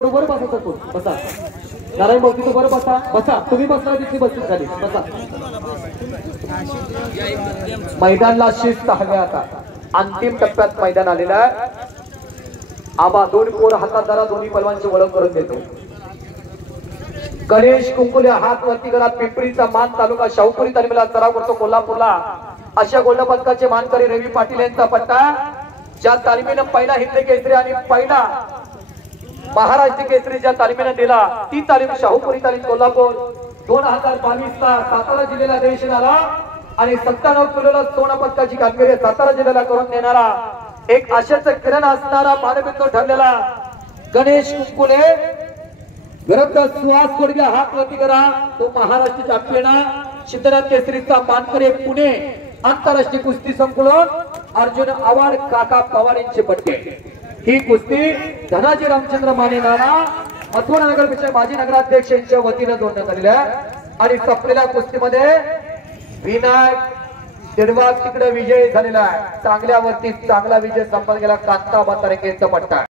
बरोबर बसा सर, बसा. नारायण भाऊ तिथं बरं बसा, बसा. तुम्ही बसणार तिथली बसली झाली, बसा. मैदानला शिस्त हव्या. आता अंतिम टप्प्यात मैदान आलेलं आहे. आबा दोन पोर हातात धरा, दोन्ही पलवानची ओळख करून देतो. गणेश कुंकुले हात वरती करा. पिंपरीचा मान तालुका शाहूपुरी तालमीला सराव करतो. कोल्हापूरला अशा गोल्ड पदकाचे मानकरी रवी पाटील यांचा पट्टा. ज्या तालमीनं पहिला हिंद केसरी आणि पहिला महाराष्ट्र केसरी ज्या तालमीनं दिला ती तालीम शाहूपुरी तालीम कोल्हापूर. 2022 ला सातारा जिल्ह्याला देश आला आणि 97 किलोला सोना पदकाची कामगिरी सातारा जिल्ह्याला करून देणारा एक आशेचा किरण असणारा मानबिंदू ठरलेला गणेश कुंकुले विरुद्ध सुहास कोडगे हात वरती करा. तो महाराष्ट्र चॅम्पियन सिद्धनाथ केसरीचा मानकरी पुणे आंतरराष्ट्रीय कुस्ती संकुलन अर्जुन आव्हाड काका पवार यांचे पट्टे. ही कुस्ती धनाजी रामचंद्र माने नाना मथुरा नगर पेशा माजी नगराध्यक्ष यांच्या वतीने जोडण्यात आलेल्या आणि संपलेल्या कुस्तीमध्ये विनायक शेडवा तिकडे विजय झालेला आहे. चांगल्यावरती चांगला विजय संपन्न केला. कांता बातारेंचा पट्टा.